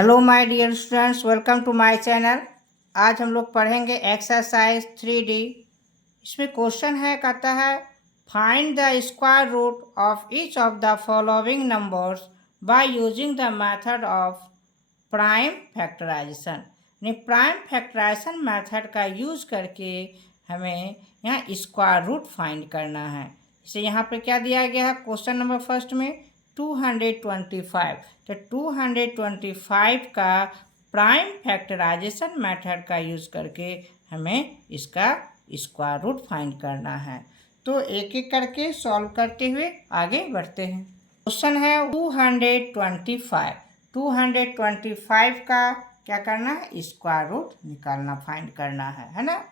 Hello my dear students, welcome to my channel. आज हम लोग पढ़ेंगे एक्सरसाइज 3D। इसमें क्वेश्चन है, कहता है find the square root of each of the following numbers by using the method of prime factorization. Prime factorization method का use करके हमें यहाँ स्क्वायर रूट फाइंड करना है। इसे यहाँ पे क्या दिया गया है क्वेश्चन नंबर फर्स्ट में 225। तो 225 का प्राइम फैक्टराइजेशन मेथड का यूज करके हमें इसका स्क्वायर रूट फाइंड करना है। तो एक एक करके सॉल्व करते हुए आगे बढ़ते हैं। क्वेश्चन है 225। 225 का क्या करना है, स्क्वायर रूट निकालना, फाइंड करना है ना।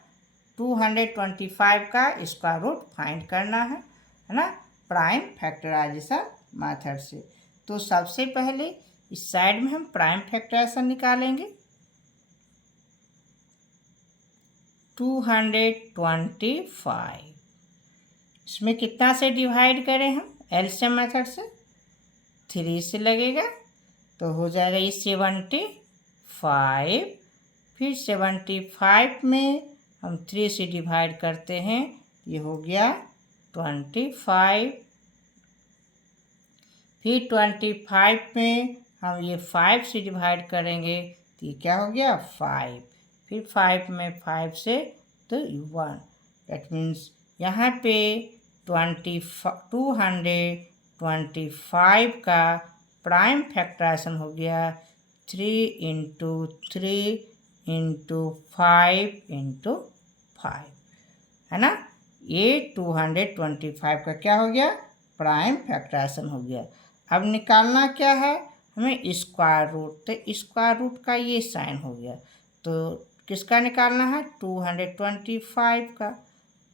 225 का स्क्वायर रूट फाइंड करना है ना, प्राइम फैक्टराइजेशन मेथड से। तो सबसे पहले इस साइड में हम प्राइम फैक्टराइजेशन निकालेंगे। 225 इसमें कितना से डिवाइड करें हम, एलसीएम मेथड से 3 से लगेगा तो हो जाएगा ये 75। फिर 75 में हम 3 से डिवाइड करते हैं, ये हो गया 25। फिर 25 में हम ये 5 से डिवाइड करेंगे तो ये क्या हो गया 5। फिर 5 में 5 से तो 1। दैट मीन्स यहाँ पे 225 का प्राइम फैक्टराइजेशन हो गया 3 इंटू 3 इंटू 5 इंटू 5, है ना। ये 225 का क्या हो गया, प्राइम फैक्टराइजेशन हो गया। अब निकालना क्या है हमें, स्क्वायर रूट। तो स्क्वायर रूट का ये साइन हो गया, तो किसका निकालना है 225 का।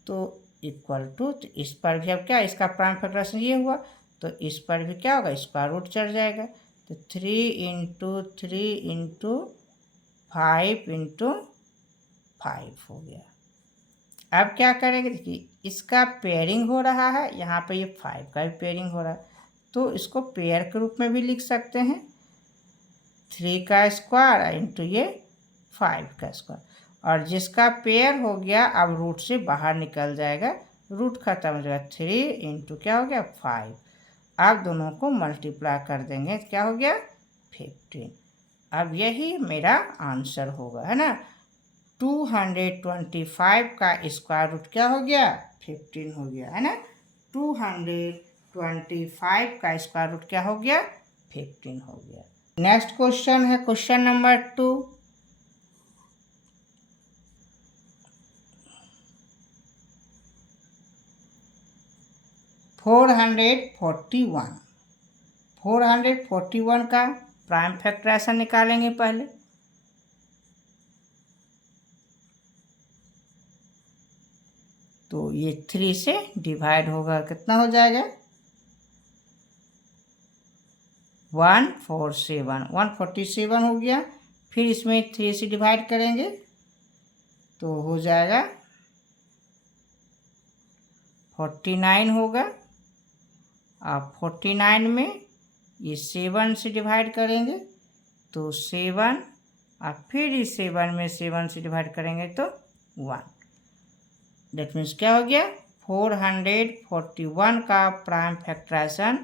तो इक्वल टू, तो इस पर भी अब क्या, इसका प्राइम फैक्टराइजेशन ये हुआ तो इस पर भी क्या होगा, स्क्वायर रूट चढ़ जाएगा। तो 3 इंटू 3 इंटू 5 इंटू 5 हो गया। अब क्या करेंगे, देखिए इसका पेयरिंग हो रहा है, यहाँ पे ये 5 का भी पेयरिंग हो रहा है, तो इसको पेयर के रूप में भी लिख सकते हैं। 3 का स्क्वायर इंटू ये 5 का स्क्वायर, और जिसका पेयर हो गया अब रूट से बाहर निकल जाएगा, रूट खत्म हो जाएगा। 3 इंटू क्या हो गया 5। अब दोनों को मल्टीप्लाई कर देंगे तो क्या हो गया 15। अब यही मेरा आंसर होगा, है ना। 225 का स्क्वायर रूट क्या हो गया 15 हो गया, है ना। 225 का स्क्वायर रूट क्या हो गया 15 हो गया। नेक्स्ट क्वेश्चन है क्वेश्चन नंबर 2। फोर 441 का प्राइम फैक्टराइजेशन निकालेंगे पहले। तो ये 3 से डिवाइड होगा, कितना हो जाएगा 147 हो गया। फिर इसमें 3 से डिवाइड करेंगे तो हो जाएगा 49 होगा। अब 49 में ये 7 से डिवाइड करेंगे तो 7, और फिर इस 7 में 7 से डिवाइड करेंगे तो 1। दैट मीन्स क्या हो गया 441 का prime factorization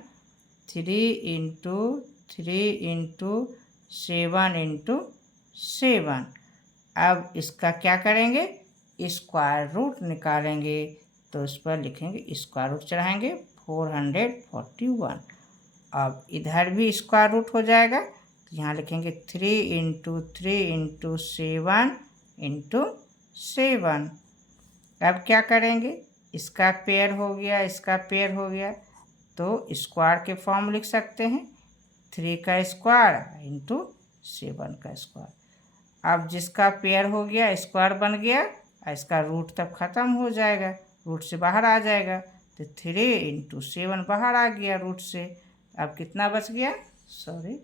3 into 3 into 7 into 7। अब इसका क्या करेंगे, स्क्वायर रूट निकालेंगे, तो इस पर लिखेंगे स्क्वायर रूट चढ़ाएंगे 441। अब इधर भी स्क्वायर रूट हो जाएगा, तो यहाँ लिखेंगे 3 इंटू 3 इंटू 7 इंटू 7। अब क्या करेंगे, इसका पेयर हो गया, इसका पेयर हो गया, तो स्क्वायर के फॉर्म लिख सकते हैं 3 का स्क्वायर इंटू 7 का स्क्वायर। अब जिसका पेयर हो गया स्क्वायर बन गया, इसका रूट तब ख़त्म हो जाएगा, रूट से बाहर आ जाएगा, तो 3 इंटू 7 बाहर आ गया रूट से। अब कितना बच गया, सॉरी,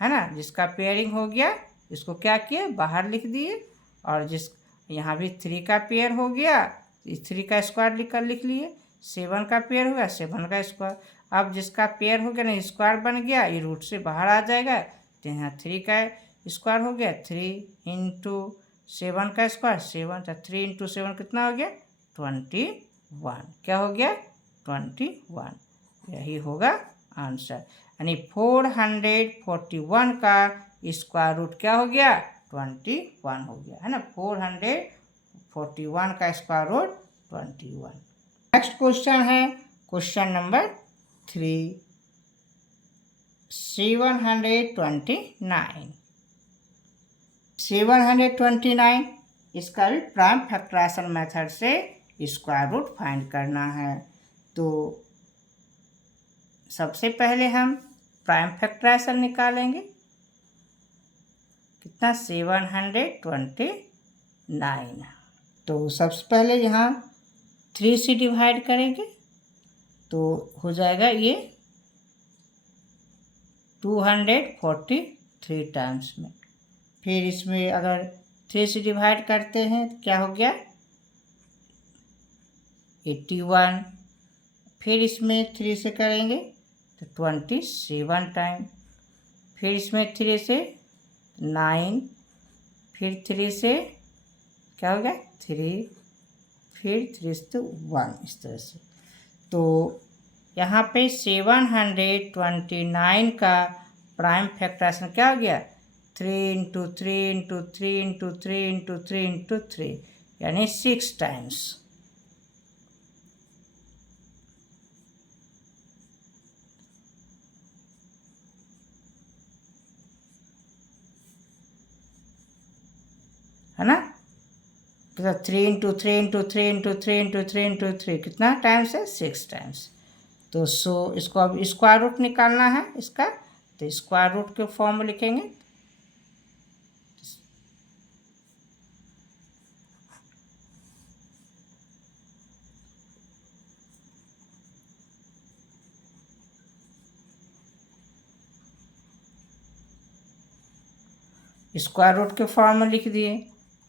है ना, जिसका पेयरिंग हो गया इसको क्या किए बाहर लिख दिए, और जिस यहाँ भी 3 का पेयर हो गया, 3 का स्क्वायर लिख लिए, 7 का पेयर हो गया 7 का स्क्वायर। अब जिसका पेयर हो गया ना स्क्वायर बन गया, ये रूट से बाहर आ जाएगा, लिखते हैं। 3 का स्क्वायर हो गया 3 इंटू 7 का स्क्वायर 7, तो 3 इंटू 7 कितना हो गया 21। क्या हो गया 21, यही होगा आंसर। यानी 441 का स्क्वायर रूट क्या हो गया 21 हो गया, है ना। 441 का स्क्वायर रूट 21। नेक्स्ट क्वेश्चन है क्वेश्चन नंबर 3, 729। 729 इसका भी प्राइम फैक्टराइजेशन मेथड से स्क्वायर रूट फाइंड करना है। तो सबसे पहले हम प्राइम फैक्टराइजेशन निकालेंगे। कितना 729। तो सबसे पहले यहाँ 3 से डिवाइड करेंगे तो हो जाएगा ये 243 टाइम्स में। फिर इसमें अगर 3 से डिवाइड करते हैं तो क्या हो गया 81। फिर इसमें 3 से करेंगे तो 27 टाइम। फिर इसमें 3 से 9, फिर 3 से क्या हो गया 3, फिर 3 से 1, इस तरह से। तो यहाँ पे 729 का प्राइम फैक्टराइजेशन क्या हो गया 3 into 3 into 3 into 3 into 3 into 3, यानी 6 टाइम्स। है ना। तो 3 into 3 into 3 into 3 into 3 into 3 कितना टाइम्स है 6 टाइम्स। तो इसको अब स्क्वायर रूट निकालना है इसका, तो स्क्वायर रूट के फॉर्म में लिखेंगे। स्क्वायर रूट के फॉर्म में लिख दिए।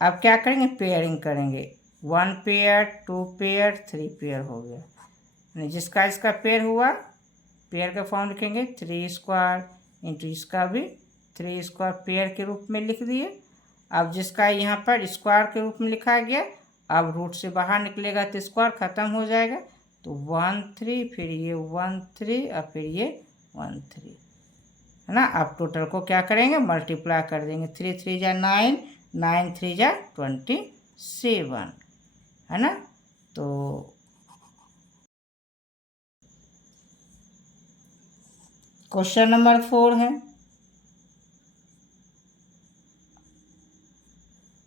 अब क्या करेंगे पेयरिंग करेंगे। 1 पेयर 2 पेयर 3 पेयर हो गया। जिसका इसका पेयर हुआ पेयर का फॉर्म लिखेंगे 3 स्क्वायर इंटू इसका भी 3 स्क्वायर पेयर के रूप में लिख दिए। अब जिसका यहाँ पर स्क्वायर के रूप में लिखा गया, अब रूट से बाहर निकलेगा तो स्क्वायर खत्म हो जाएगा। तो 1 3, फिर ये 1 3 और फिर ये 1 3, है ना। अब टोटल को क्या करेंगे मल्टीप्लाई कर देंगे। 3 3 जा 9, 9 3 जा 27, है ना। तो क्वेश्चन नंबर 4 है,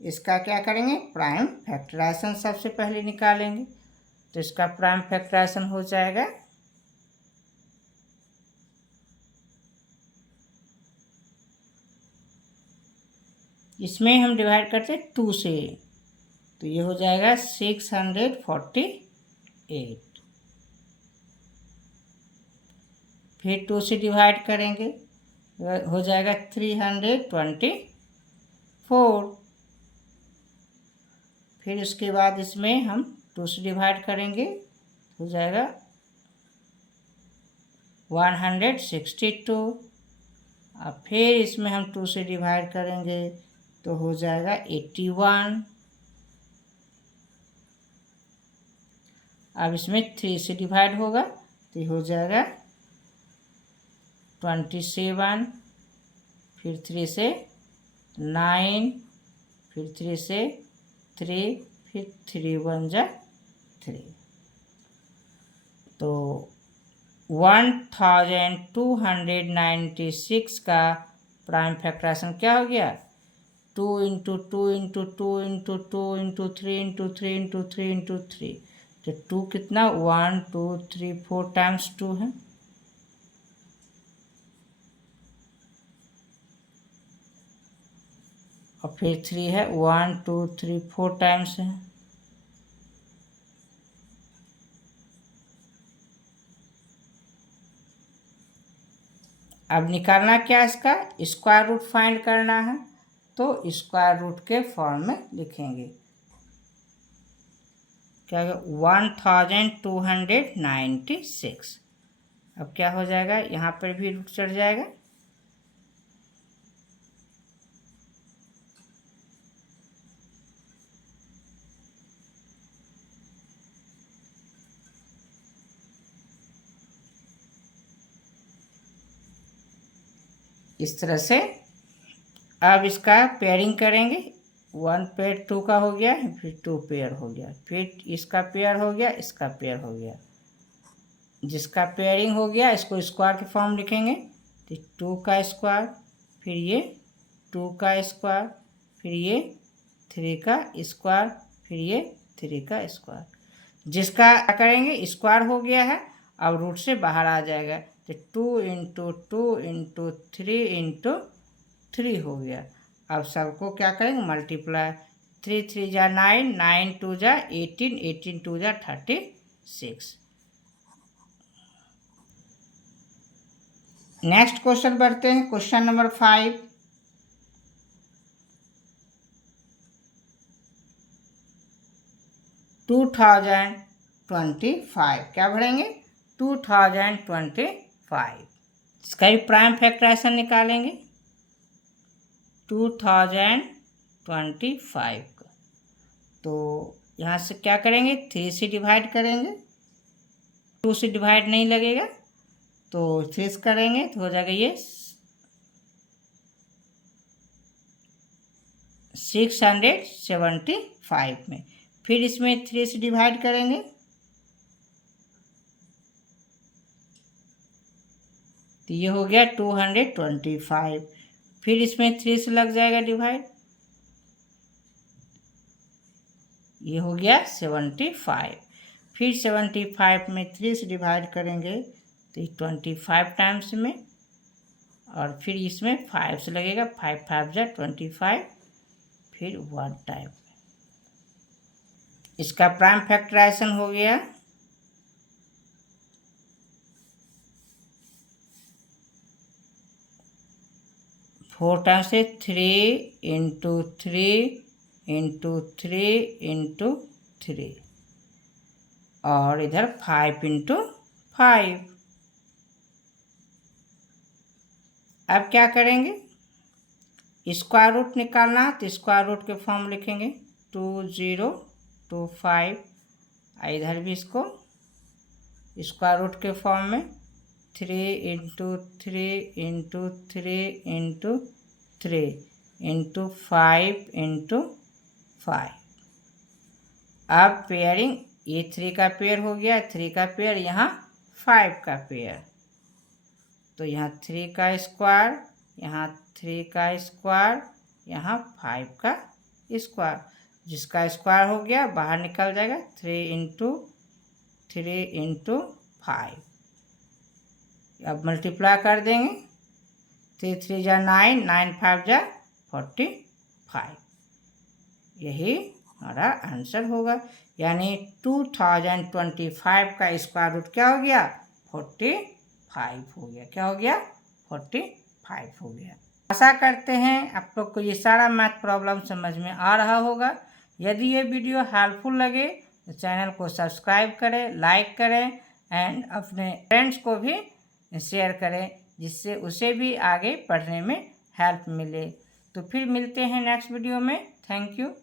इसका क्या करेंगे प्राइम फैक्टराइजेशन सबसे पहले निकालेंगे। तो इसका प्राइम फैक्टराइजेशन हो जाएगा इसमें हम डिवाइड करते हैं 2 से, तो ये हो जाएगा 648। फिर 2 से डिवाइड करेंगे हो जाएगा 324। फिर उसके बाद इसमें हम 2 से डिवाइड करेंगे हो जाएगा 162। और फिर इसमें हम 2 से डिवाइड करेंगे तो हो जाएगा 81। अब इसमें 3 से डिवाइड होगा तो हो जाएगा 27, फिर 3 से 9, फिर 3 से 3, फिर 3 1 जा 3। तो 1296 का प्राइम फैक्टराइजेशन क्या हो गया 2 into 2 into 2 into 2 into 3 into 3 into 3 into 3। तो 2 कितना 1 2 3 4 टाइम्स 2 है। और फिर 3 है 1 2 3 4 टाइम्स है। अब निकालना क्या इसका स्क्वायर रूट फाइंड करना है, तो स्क्वायर रूट के फॉर्म में लिखेंगे। क्या 1296। अब क्या हो जाएगा यहाँ पर भी रूट चढ़ जाएगा इस तरह से अब इसका पेयरिंग करेंगे। 1 पेयर 2 का हो गया, फिर 2 पेयर हो गया, फिर इसका पेयर हो गया, इसका पेयर हो गया। जिसका पेयरिंग हो गया इसको स्क्वायर के फॉर्म लिखेंगे, तो 2 का स्क्वायर, फिर ये 2 का स्क्वायर, फिर ये 3 का स्क्वायर, फिर ये 3 का स्क्वायर। जिसका क्या करेंगे, स्क्वायर हो गया है, अब रूट से बाहर आ जाएगा, तो 2 इंटू 2 इंटू 3 इंटू 3 हो गया। अब सबको क्या करेंगे, मल्टीप्लाई। 3 3 जा 9, 9 2 जा 18, 18 2 जा 36। नेक्स्ट क्वेश्चन बढ़ते हैं, क्वेश्चन नंबर 5। 2025 क्या भरेंगे, 2025। इसका भी प्राइम फैक्टराइजेशन निकालेंगे 2025 का। तो यहाँ से क्या करेंगे, 3 से डिवाइड करेंगे, 2 से डिवाइड नहीं लगेगा, तो 3 से करेंगे तो हो जाएगा ये 675 में। फिर इसमें 3 से डिवाइड करेंगे, तो ये हो गया 225। फिर इसमें 3 से लग जाएगा डिवाइड, ये हो गया 75। फिर 75 में 3 से डिवाइड करेंगे तो 25 टाइम्स में, और फिर इसमें 5 से लगेगा, 5 5 जा 25, फिर 1 टाइम। इसका प्राइम फैक्टराइजेशन हो गया 4 टाइम्स से 3 इंटू 3 इंटू 3 इंटू 3, और इधर 5 इंटू 5। अब क्या करेंगे, स्क्वायर रूट निकालना, तो स्क्वायर रूट के फॉर्म लिखेंगे 2025। इधर भी इसको स्क्वायर रूट के फॉर्म में 3 into 3 into 3 into 3 into 5 into 5। अब पेयरिंग, ये 3 का पेयर हो गया, 3 का पेयर, यहाँ 5 का पेयर, तो यहाँ 3 का स्क्वायर, यहाँ 3 का स्क्वायर, यहाँ 5 का स्क्वायर। जिसका स्क्वायर हो गया बाहर निकल जाएगा, 3 इंटू 3 इंटू 5। अब मल्टीप्लाई कर देंगे, 3 3 जा 9, 9 5 जा 45। यही हमारा आंसर होगा, यानी 2025 का स्क्वायर रूट क्या हो गया, 45 हो गया। क्या हो गया, 45 हो गया। आशा करते हैं आप लोग को ये सारा मैथ प्रॉब्लम समझ में आ रहा होगा। यदि ये वीडियो हेल्पफुल लगे तो चैनल को सब्सक्राइब करें, लाइक करें, एंड अपने फ्रेंड्स को भी शेयर करें, जिससे उसे भी आगे पढ़ने में हेल्प मिले। तो फिर मिलते हैं नेक्स्ट वीडियो में। Thank you.